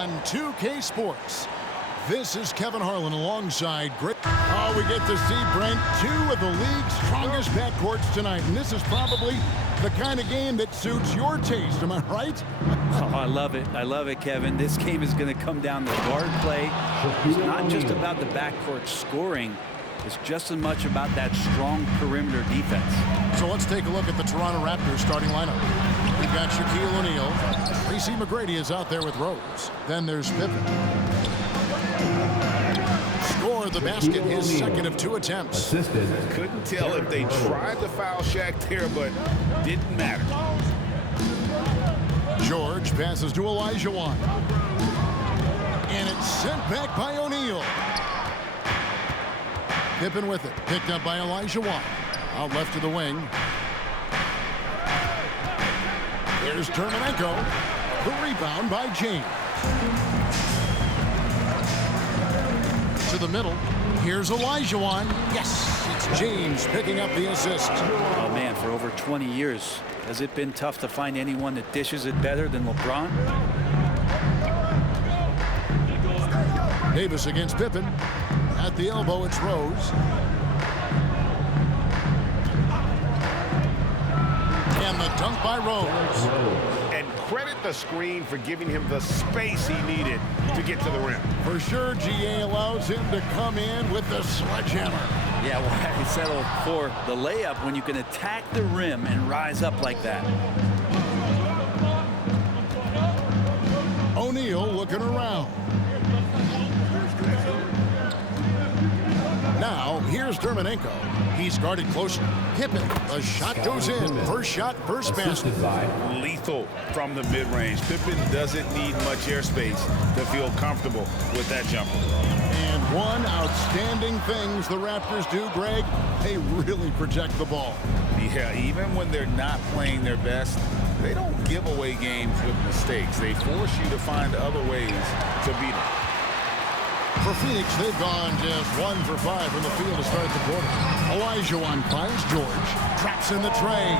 on 2K Sports. This is Kevin Harlan alongside Greg. Oh, we get to see, Brent, two of the league's strongest backcourts tonight. And this is probably the kind of game that suits your taste. Am I right? Oh, I love it. I love it, Kevin. This game is going to come down to guard play. It's not just about the backcourt scoring. It's just as much about that strong perimeter defense. So let's take a look at the Toronto Raptors starting lineup. We've got Shaquille O'Neal. Tracy McGrady is out there with Rose. Then there's Pippen. Scored the basket, his second of 2 attempts. Couldn't tell if they tried to foul Shaq there, but didn't matter. George passes to Elijah Wan. And it's sent back by O'Neal. Pippen with it. Picked up by Elijah Wan. Out left to the wing. Here's Terminenko. The rebound by James. To the middle. Here's Elijah Wan. Yes, it's James picking up the assist. Oh, man, for over 20 years, has it been tough to find anyone that dishes it better than LeBron? Davis against Pippen. At the elbow, it's Rose. And the dunk by Rose. And credit the screen for giving him the space he needed to get to the rim. For sure, GA allows him to come in with the sledgehammer. Yeah, well, he settled for the layup when you can attack the rim and rise up like that. O'Neal looking around. Now, here's Terminenko. He's guarded closely. Pippen. The shot goes in. First shot, first basket. Lethal from the mid-range. Pippen doesn't need much airspace to feel comfortable with that jumper. And one outstanding things the Raptors do, Greg, they really protect the ball. Yeah, even when they're not playing their best, they don't give away games with mistakes. They force you to find other ways to beat them. For Phoenix, they've gone just 1 for 5 from the field to start the quarter. Elijah Wan finds George. Traps in the tray.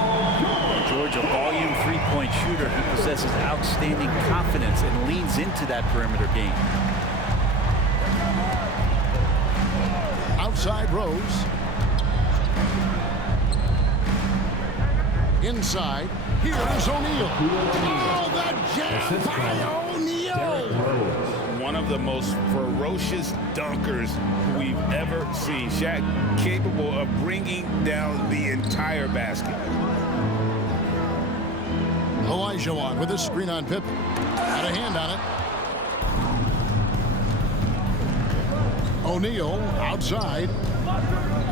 George, a volume three-point shooter who possesses outstanding confidence and leans into that perimeter game. Outside Rose. Inside. Here's O'Neal. Oh, the jam by O'Neal. One of the most ferocious dunkers we've ever seen. Shaq capable of bringing down the entire basket. Elijah Wan with a screen on Pippen. Got a hand on it. O'Neal outside.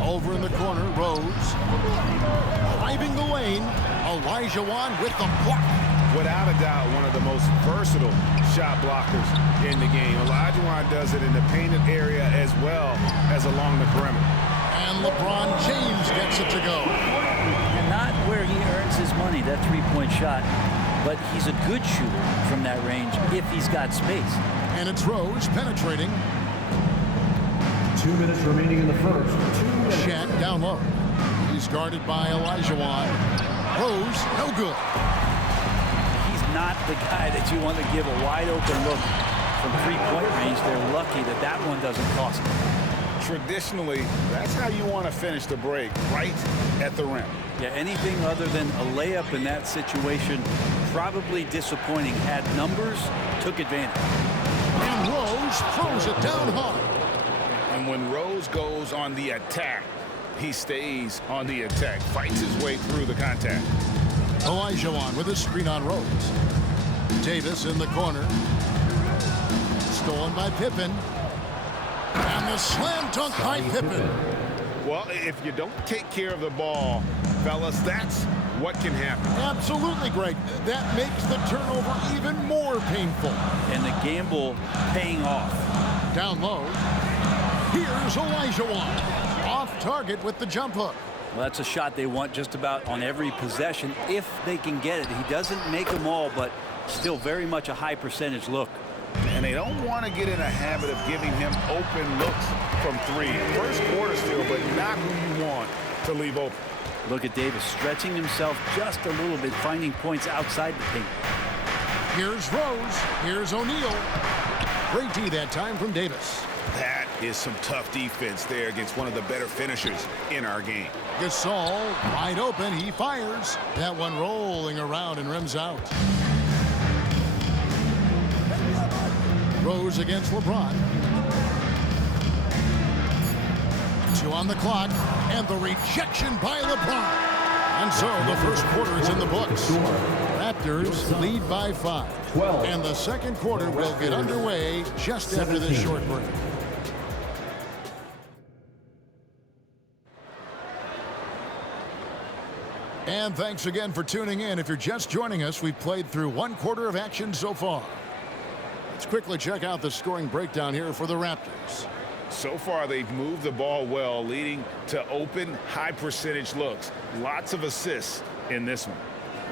Over in the corner, Rose. Driving the lane. Elijah Wan with the block. Without a doubt, one of the most versatile shot blockers in the game. Elijah Wan does it in the painted area as well as along the perimeter. And LeBron James gets it to go. And not where he earns his money, that three-point shot, but he's a good shooter from that range if he's got space. And it's Rose penetrating. 2 minutes remaining in the first. Shaq down low. He's guarded by Elijah Wan. Rose, no good. Not the guy that you want to give a wide open look from three-point range. They're lucky that that one doesn't cost them. Traditionally, that's how you want to finish the break, right at the rim. Yeah, anything other than a layup in that situation, probably disappointing. Had numbers, took advantage. And Rose throws it down hard. And when Rose goes on the attack, he stays on the attack, fights his way through the contact. Elijah Wan with a screen on Rose. Davis in the corner. Stolen by Pippen. And the slam dunk by Pippen. Well, if you don't take care of the ball, fellas, that's what can happen. Absolutely, Greg. That makes the turnover even more painful. And the gamble paying off. Down low. Here's Elijah Wan. Off target with the jump hook. Well, that's a shot they want just about on every possession if they can get it. He doesn't make them all, but still very much a high percentage look. And they don't want to get in a habit of giving him open looks from three. First quarter still, but not who you want to leave open. Look at Davis stretching himself just a little bit, finding points outside the paint. Here's Rose. Here's O'Neal. Great D that time from Davis. That is some tough defense there against one of the better finishers in our game. Gasol wide open. He fires. That one rolling around and rims out. Rose against LeBron. 2 on the clock, and the rejection by LeBron. And so the first quarter is in the books. Raptors lead by 5. And the second quarter will get underway just after this short break. And thanks again for tuning in. If you're just joining us, we've played through 1 quarter of action so far. Let's quickly check out the scoring breakdown here for the Raptors. So far, they've moved the ball well, leading to open, high-percentage looks. Lots of assists in this one.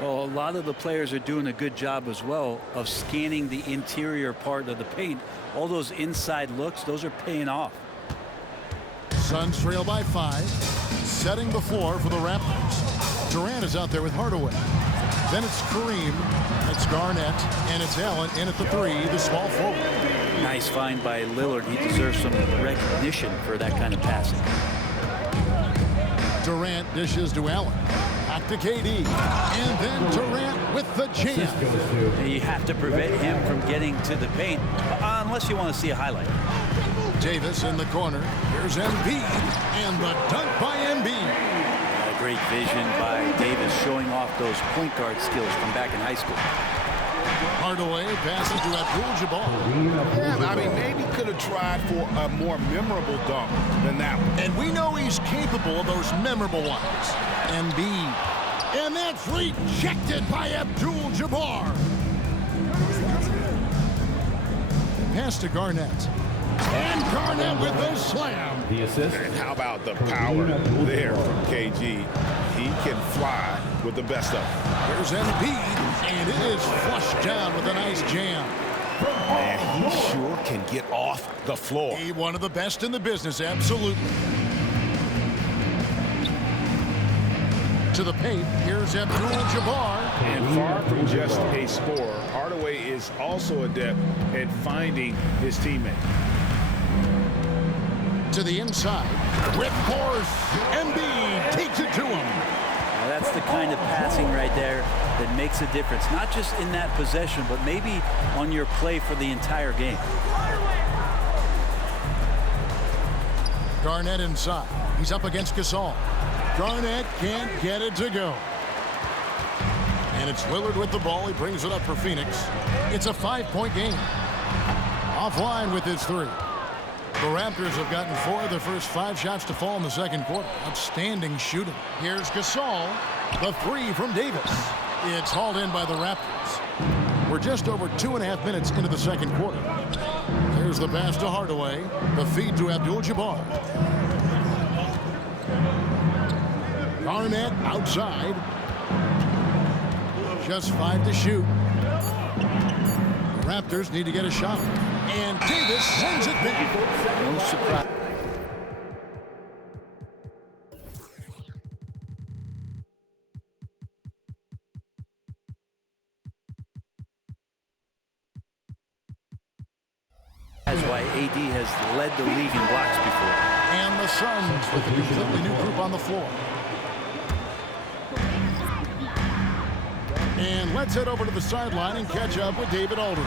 Well, a lot of the players are doing a good job as well of scanning the interior part of the paint. All those inside looks, those are paying off. Suns trail by 5. Setting the floor for the Raptors. Durant is out there with Hardaway. Then it's Kareem. It's Garnett. And it's Allen in at the 3, the small forward. Nice find by Lillard. He deserves some recognition for that kind of passing. Durant dishes to Allen. Back to KD. And then Durant with the jam. You have to prevent him from getting to the paint, unless you want to see a highlight. Davis in the corner. Here's Embiid. And the dunk by Embiid. A great vision by Davis, showing off those point guard skills from back in high school. Hardaway passes to Abdul-Jabbar. Yeah, I mean, maybe could have tried for a more memorable dunk than that one. And we know he's capable of those memorable ones. Embiid. And that's rejected by Abdul-Jabbar. Pass to Garnett. And Garnett with the slam. The assist. And how about the power there from KG? He can fly with the best of them. There's Embiid, and it is flushed down with a nice jam. And he sure can get off the floor. He one of the best in the business, absolutely. To the paint, here's Abdul-Jabbar. And far from just a scorer, Hardaway is also adept at finding his teammate. To the inside, with force, Embiid takes it to him. Now that's the kind of passing right there that makes a difference, not just in that possession, but maybe on your play for the entire game. Garnett inside. He's up against Gasol. Garnett can't get it to go. And it's Lillard with the ball. He brings it up for Phoenix. It's a 5-point game. Offline with his 3. The Raptors have gotten 4 of their first 5 shots to fall in the second quarter. Outstanding shooting. Here's Gasol. The 3 from Davis. It's hauled in by the Raptors. We're just over 2.5 minutes into the second quarter. Here's the pass to Hardaway. The feed to Abdul-Jabbar. Garnett outside. Just 5 to shoot. The Raptors need to get a shot. And Davis sends it back. No surprise. That's why AD has led the league in blocks before. And the Suns with a completely new group on the floor. And let's head over to the sideline and catch up with David Aldridge.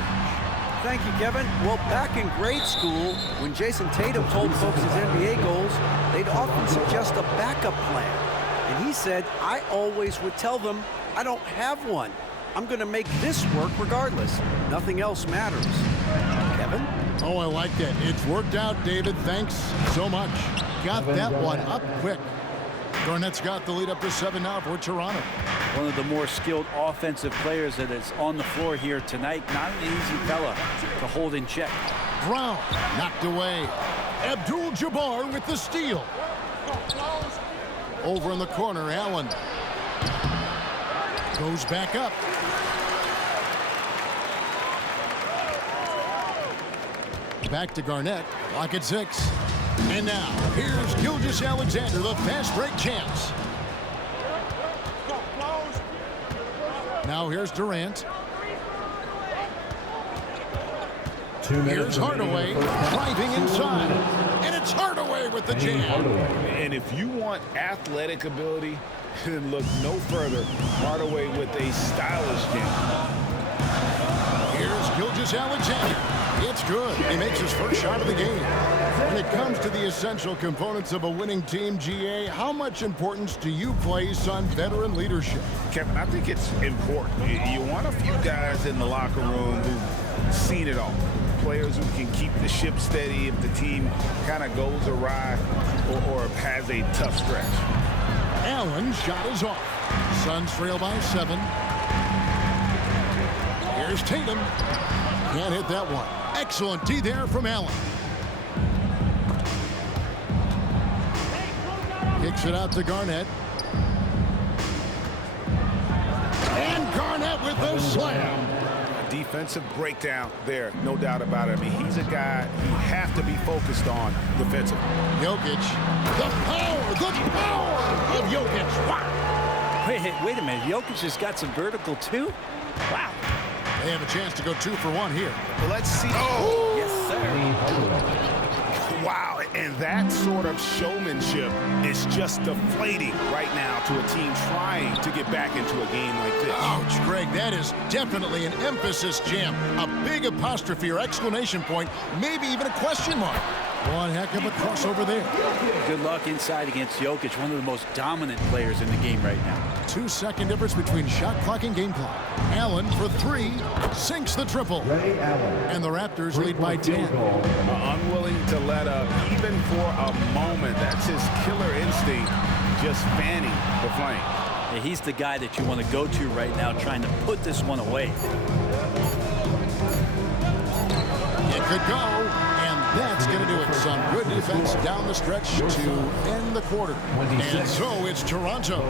Thank you, Kevin. Well, back in grade school, when Jason Tatum told folks his NBA goals, they'd often suggest a backup plan. And he said, I always would tell them, I don't have one. I'm going to make this work regardless. Nothing else matters. Kevin? Oh, I like that. It's worked out, David. Thanks so much. Got that one up quick. Garnett's got the lead up to 7 now for Toronto. One of the more skilled offensive players that is on the floor here tonight. Not an easy fella to hold in check. Brown knocked away. Abdul-Jabbar with the steal. Over in the corner, Allen goes back up. Back to Garnett. Lock at 6. And now, here's Gilgeous-Alexander, the fast break champs. Now here's Durant. Here's Hardaway driving inside. And it's Hardaway with the jam. And if you want athletic ability, then look no further. Hardaway with a stylish game. Here's Gilgeous-Alexander. It's good. He makes his first shot of the game. When it comes to the essential components of a winning team, GA, how much importance do you place on veteran leadership? Kevin, I think it's important. You want a few guys in the locker room who've seen it all. Players who can keep the ship steady if the team kind of goes awry or has a tough stretch. Allen's shot is off. Suns trail by 7. Here's Tatum. Can't hit that one. Excellent D there from Allen. Kicks it out to Garnett. And Garnett with the slam. Defensive breakdown there, no doubt about it. I mean, he's a guy you have to be focused on defensively. Jokic, the power of Jokic. Wow. Wait a minute. Jokic has got some vertical too? Wow. They have a chance to go 2 for 1 here. Well, let's see. Oh, yes, sir. Wow, and that sort of showmanship is just deflating right now to a team trying to get back into a game like this. Ouch, Greg, that is definitely an emphasis jam. A big apostrophe or exclamation point, maybe even a question mark. One heck of a crossover there. Good luck inside against Jokic, one of the most dominant players in the game right now. 2-second difference between shot clock and game clock. Allen for 3, sinks the triple. And the Raptors lead by 10. Unwilling to let up, even for a moment. That's his killer instinct, just fanning the flame. Yeah, he's the guy that you want to go to right now, trying to put this one away. It could go, and that's going to do it. Some good defense down the stretch to end the quarter. And so it's Toronto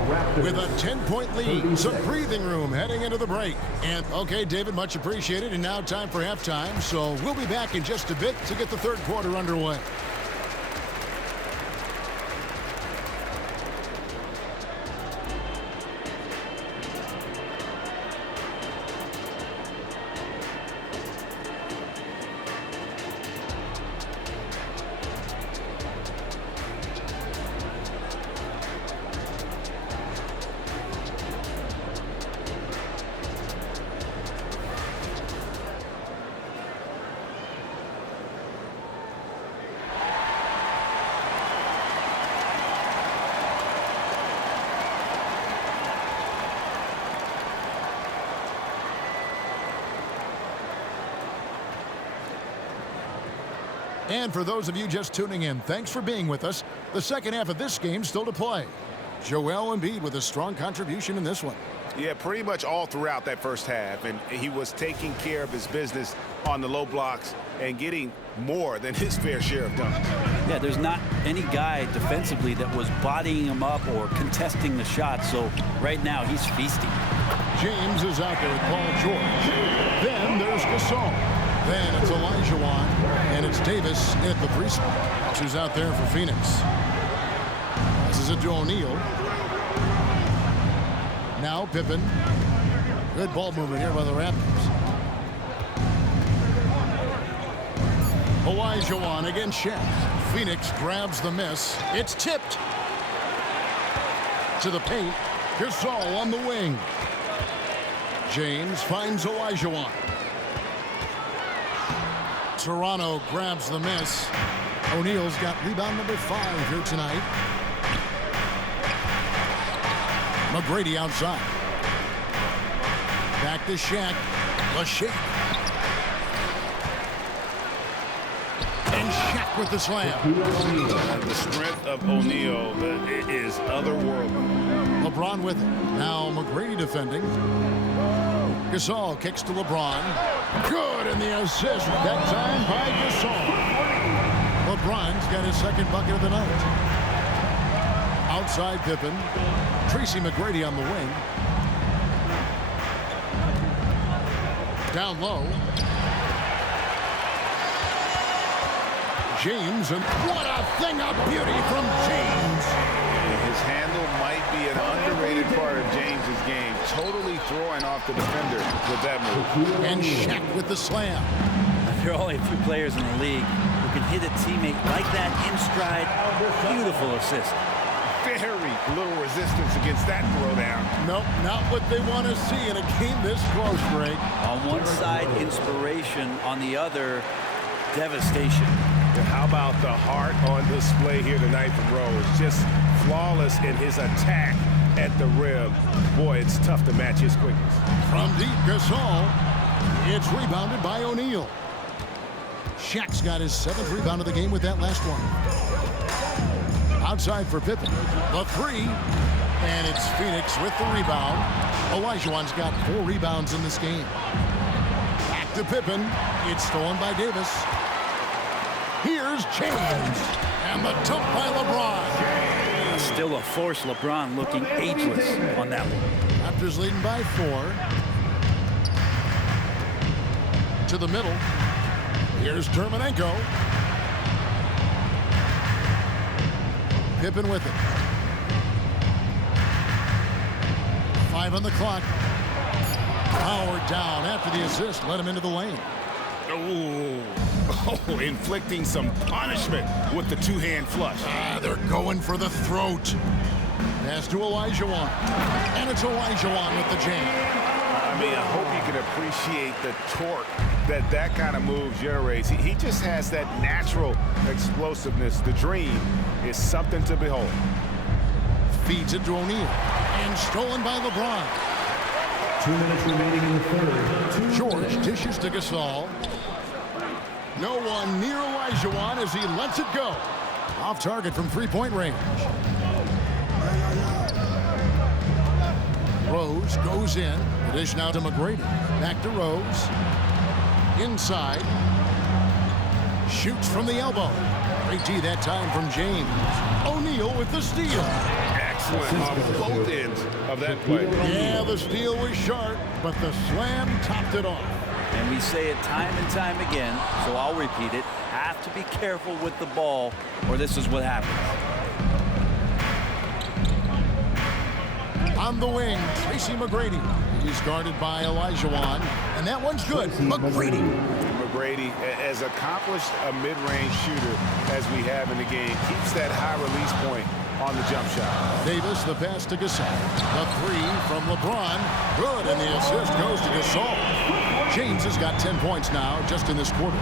with a 10-point lead. Some breathing room heading into the break. And, okay, David, much appreciated. And now time for halftime. So we'll be back in just a bit to get the third quarter underway. And for those of you just tuning in, thanks for being with us. The second half of this game still to play. Joel Embiid with a strong contribution in this one. Yeah, pretty much all throughout that first half. And he was taking care of his business on the low blocks and getting more than his fair share of dunks. Yeah, there's not any guy defensively that was bodying him up or contesting the shot. So right now he's feasting. James is out there with Paul George. Then there's Gasol. Then it's Olajuwon, and it's Davis at the free throw. Who's out there for Phoenix. This is it to O'Neal. Now Pippen. Good ball movement here by the Raptors. Olajuwon against Shaq. Phoenix grabs the miss. It's tipped to the paint. Gasol on the wing. James finds Olajuwon. Toronto grabs the miss. O'Neal's got rebound number 5 here tonight. McGrady outside. Back to Shaq. The Shaq. And Shaq with the slam. The strength of O'Neal is otherworldly. LeBron with it. Now McGrady defending. Gasol kicks to LeBron. Good, and the assist that time by Gasol. LeBron's got his second bucket of the night. Outside Pippen. Tracy McGrady on the wing. Down low. James, and what a thing of beauty from James. His handle might be an underrated part of James's game. Totally throwing off the defender with that move. And Shaq with the slam. There are only a few players in the league who can hit a teammate like that in stride. Beautiful assist. Very little resistance against that throwdown. Nope, not what they want to see in a game this close, Greg. On one side, inspiration. On the other, devastation. How about the heart on display here tonight from Rose? Just flawless in his attack at the rim. Boy, it's tough to match his quickness. From deep, Gasol. It's rebounded by O'Neal. Shaq's got his 7th rebound of the game with that last one. Outside for Pippen. The 3. And it's Phoenix with the rebound. Olajuwon's got 4 rebounds in this game. Back to Pippen. It's stolen by Davis. Here's James. And the dump by LeBron. Still a force. LeBron looking ageless on that one. Raptors leading by 4. To the middle. Here's Terminenko. Pippen with it. 5 on the clock. Howard down after the assist. Let him into the lane. Oh, inflicting some punishment with the 2-hand flush. They're going for the throat. Pass to Olajuwon. And it's Olajuwon with the jam. I mean, I hope you can appreciate the torque that kind of move generates. He just has that natural explosiveness. The dream is something to behold. Feeds it to O'Neal. And stolen by LeBron. 2 minutes remaining in the third. George dishes to Gasol. No one near Olajuwon as he lets it go. Off target from 3-point range. Rose goes in. The dish now to McGrady. Back to Rose. Inside. Shoots from the elbow. Great D that time from James. O'Neal with the steal. Excellent on both ends of that play. Yeah, the steal was sharp, but the slam topped it off. And we say it time and time again, so I'll repeat it. Have to be careful with the ball, or this is what happens. On the wing, Tracy McGrady. He's guarded by Olajuwon, and that one's good. McGrady. McGrady, as accomplished a mid-range shooter as we have in the game, keeps that high release point on the jump shot. Davis, the pass to Gasol. The 3 from LeBron. Good, and the assist goes to Gasol. James has got 10 points now just in this quarter.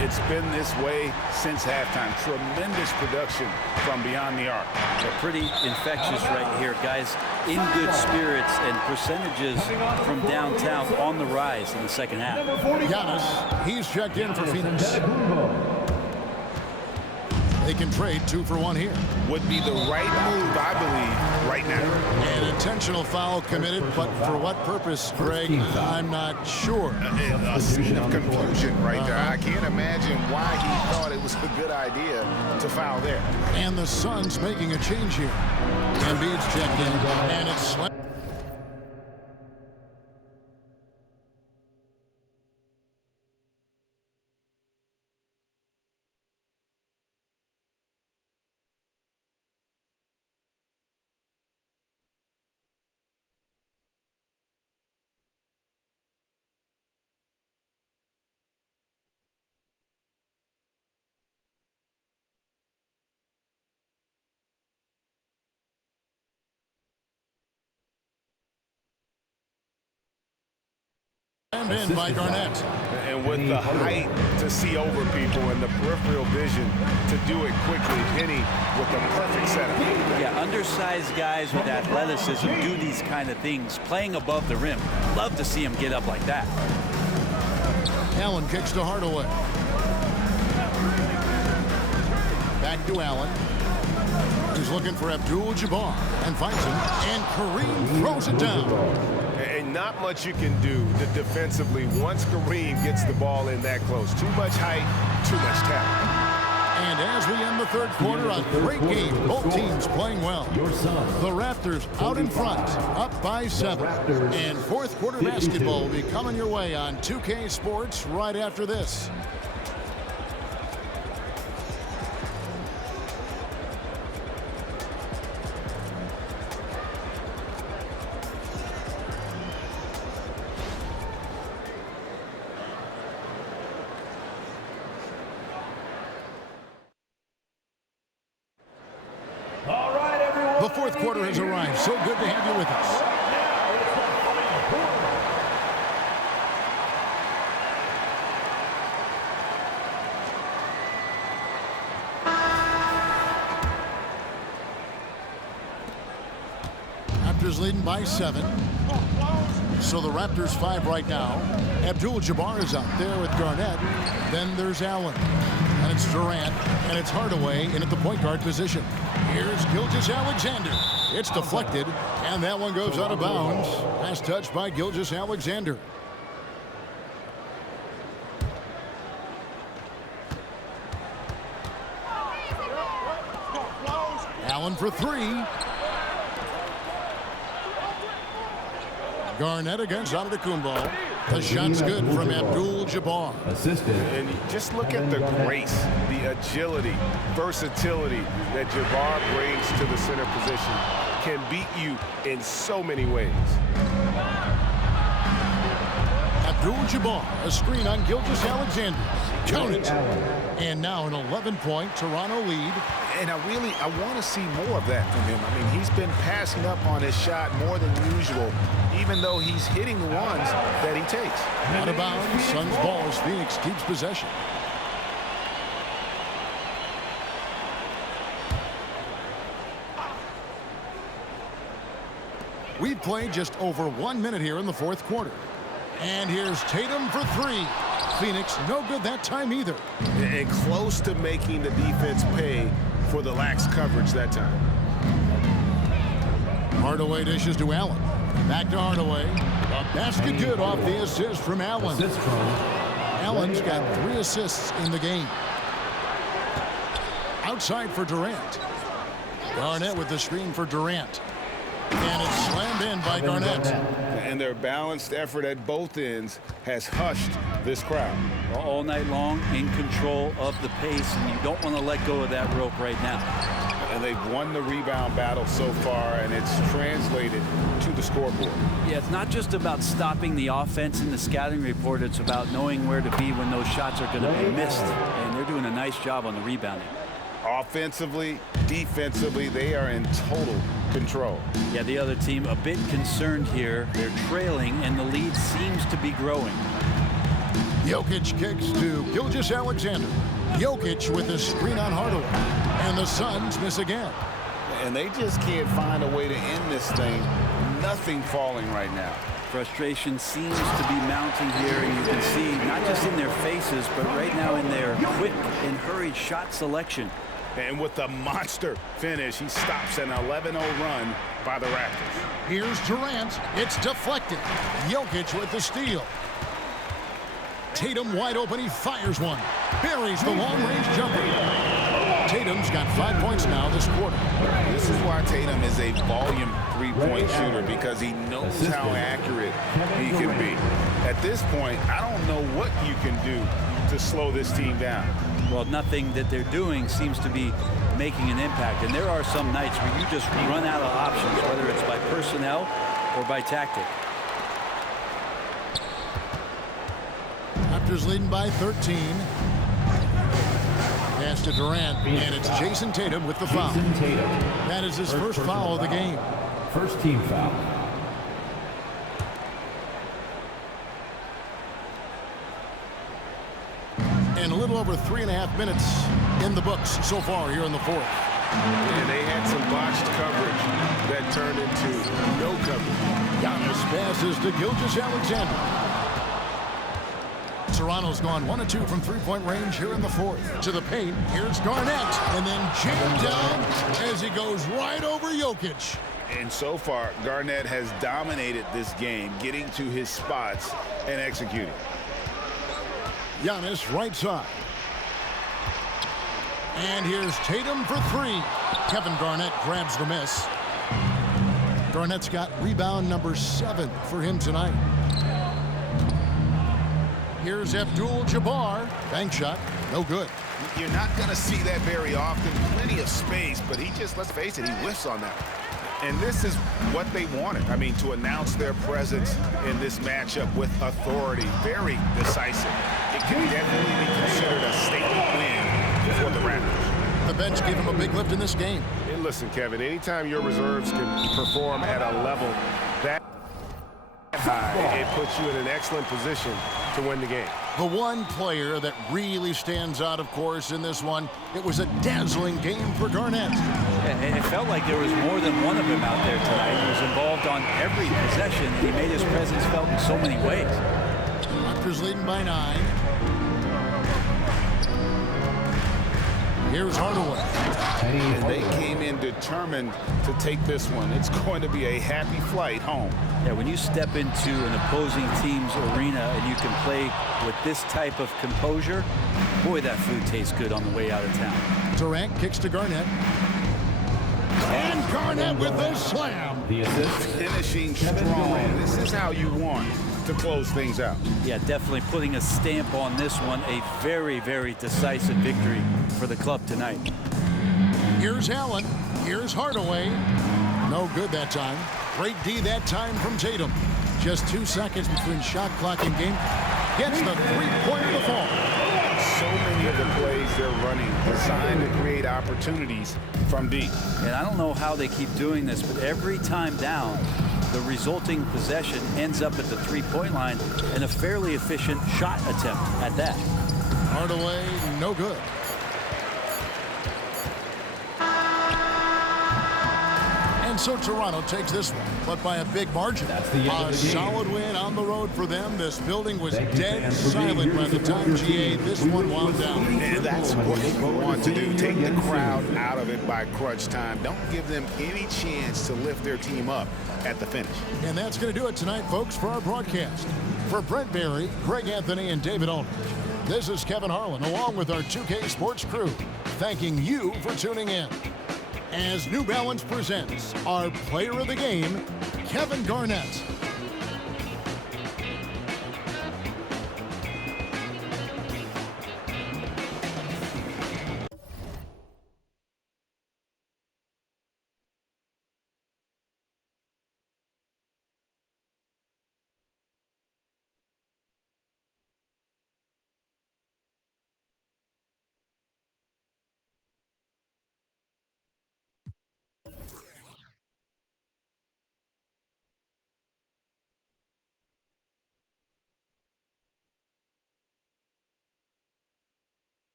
It's been this way since halftime. Tremendous production from beyond the arc. They're pretty infectious right here, guys. In good spirits and percentages from downtown on the rise in the second half. Giannis, he's checked in for Phoenix. They can trade 2 for 1 here. Would be the right move, I believe, right now. An intentional foul committed, but for what purpose, Greg? I'm not sure. A scene of confusion right there. I can't imagine why he thought it was a good idea to foul there. And the Suns making a change here. Embiid's checked in, and it's slammed. In by Garnett. And with the height to see over people and the peripheral vision to do it quickly, Penny with the perfect setup. Yeah, undersized guys with athleticism do these kind of things, playing above the rim. Love to see him get up like that. Allen kicks to Hardaway. Back to Allen. He's looking for Abdul-Jabbar and finds him. And Kareem throws it down. And not much you can do defensively once Kareem gets the ball in that close. Too much height, too much talent. And as we end the third quarter, a great game. Both teams playing well. The Raptors out in front, up by 7. And fourth quarter basketball will be coming your way on 2K Sports right after this. fourth quarter has arrived. So good to have you with us. Raptors leading by 7. So the Raptors 5 right now. Abdul-Jabbar is out there with Garnett. Then there's Allen. And it's Durant. And it's Hardaway in at the point guard position. Here's Gilgeous-Alexander. It's deflected. And that one goes out of bounds. Last touch by Gilgeous-Alexander. Allen for 3. Garnett against Antetokounmpo. The shot's good from Abdul-Jabbar. Assisted. And just look at the grace, the agility, versatility that Jabbar brings to the center position. Can beat you in so many ways. Abdul-Jabbar, a screen on Gilgeous-Alexander. Count it. And now an 11-point Toronto lead. And I want to see more of that from him. I mean, he's been passing up on his shot more than usual, even though he's hitting the ones that he takes. Out of bounds, Suns ball as Phoenix keeps possession. We've played just over 1 minute here in the fourth quarter. And here's Tatum for 3. Phoenix no good that time either. And close to making the defense pay for the lax coverage that time. Hardaway dishes to Allen. Back to Hardaway. A basket good off the assist from Allen. Assist from Allen's got 3 assists in the game. Outside for Durant. Garnett with the screen for Durant. And it's slammed in by Garnett. And their balanced effort at both ends has hushed this crowd. All night long, in control of the pace, and you don't want to let go of that rope right now. And they've won the rebound battle so far, and it's translated to the scoreboard. Yeah, it's not just about stopping the offense in the scouting report. It's about knowing where to be when those shots are going to be missed. And they're doing a nice job on the rebounding. Offensively, defensively, they are in total control. Yeah, the other team a bit concerned here. They're trailing, and the lead seems to be growing. Jokic kicks to Gilgeous-Alexander. Jokic with the screen on Hardaway. And the Suns miss again. And they just can't find a way to end this thing. Nothing falling right now. Frustration seems to be mounting here, and you can see not just in their faces, but right now in their quick and hurried shot selection. And with the monster finish, he stops an 11-0 run by the Raptors. Here's Durant. It's deflected. Jokic with the steal. Tatum wide open. He fires one. Buries the long-range jumper. Tatum's got 5 points now this quarter. This is why Tatum is a volume three-point shooter, because he knows how accurate he can be. At this point, I don't know what you can do to slow this team down. Well, nothing that they're doing seems to be making an impact. And there are some nights where you just run out of options, whether it's by personnel or by tactic. Raptors leading by 13. Pass to Durant, and it's Jason Tatum with the foul. That is his first foul of the game. First team foul. And a little over 3.5 minutes in the books so far here in the fourth. And they had some botched coverage that turned into no coverage. Giannis passes to Gilgeous-Alexander. Toronto's gone 1 of 2 from three-point range here in the fourth. To the paint, here's Garnett, and then jammed down as he goes right over Jokic. And so far, Garnett has dominated this game, getting to his spots and executing. Giannis right side. And here's Tatum for 3. Kevin Garnett grabs the miss. Garnett's got rebound number 7 for him tonight. Here's Abdul-Jabbar. Bank shot, no good. You're not going to see that very often. Plenty of space, but he just, let's face it, he whiffs on that. And this is what they wanted. I mean, to announce their presence in this matchup with authority. Very decisive. It can definitely be considered a statement win for the Raptors. The bench gave him a big lift in this game. And listen, Kevin, anytime your reserves can perform at a level that high, it puts you in an excellent position to win the game. The one player that really stands out, of course, in this one, it was a dazzling game for Garnett. And it felt like there was more than one of him out there tonight. He was involved on every possession, and he made his presence felt in so many ways. Rutgers leading by 9. Here's Hardaway. And they came in determined to take this one. It's going to be a happy flight home. Yeah, when you step into an opposing team's arena and you can play with this type of composure, boy, that food tastes good on the way out of town. Durant kicks to Garnett. And Garnett with the slam. The assist. Finishing strong. This is how you want to close things out. Yeah, definitely putting a stamp on this one. A very, very decisive victory for the club tonight. Here's Allen. Here's Hardaway. No good that time. Great D that time from Tatum. Just 2 seconds between shot clock and game. Gets the three-point of the fall. So many of the plays they're running designed to create opportunities from deep. And I don't know how they keep doing this, but every time down, the resulting possession ends up at the three-point line and a fairly efficient shot attempt at that. Hardaway, no good. And so Toronto takes this one, but by a big margin. That's the end of A the game. solid win on the road for them. This building was dead silent by the time GA this one wound down. And that's what you want to do. Take the crowd out of it by crunch time. Don't give them any chance to lift their team up at the finish. And that's going to do it tonight, folks, for our broadcast. For Brent Barry, Greg Anthony, and David Aldridge, this is Kevin Harlan, along with our 2K Sports crew, thanking you for tuning in. As New Balance presents our player of the game, Kevin Garnett.